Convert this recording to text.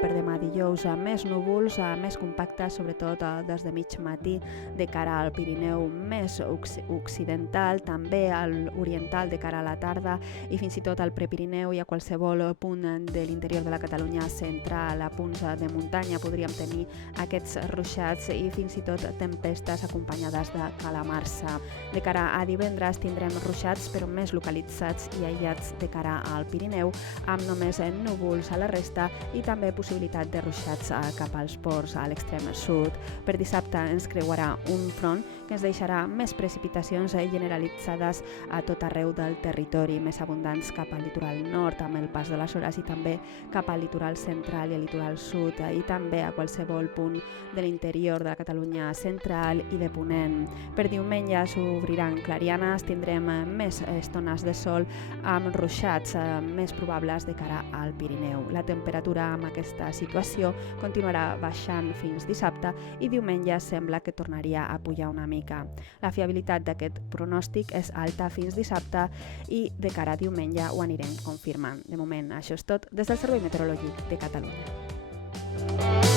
per demà dijous més núvols, més compactes, sobretot des de mig matí de cara al Pirineu més occidental, també al oriental de cara a la tarda i fins i tot al Prepirineu i a qualsevol punt de l'interior de la Catalunya central. A punts de muntanya podríem tenir aquests ruixats i fins i tot tempestes acompanyades de calamarsa. De cara a divendres tindrem ruixats però més localitzats i aïllats de cara al Pirineu, amb només núvols a la resta i també possibilitat de ruixats cap als ports a l'extrem sud. Per dissabte ens creuarà un front que ens deixarà més precipitacions generalitzades a tot arreu del territori, més abundants cap al litoral nord amb el pas de les hores i també cap al litoral central i al litoral sud i també a qualsevol punt de l'interior de la Catalunya central i de Ponent. Per diumenge s'obriran clarianes, tindrem més estones de sol amb ruixats més probables de cara al Pirineu. La temperatura amb aquesta situació continuarà baixant fins dissabte i diumenge sembla que tornaria a pujar una mica. La fiabilitat d'aquest pronòstic és alta fins dissabte i de cara a diumenge ho anirem confirmant. De moment, això és tot des del Servei Meteorològic de Catalunya.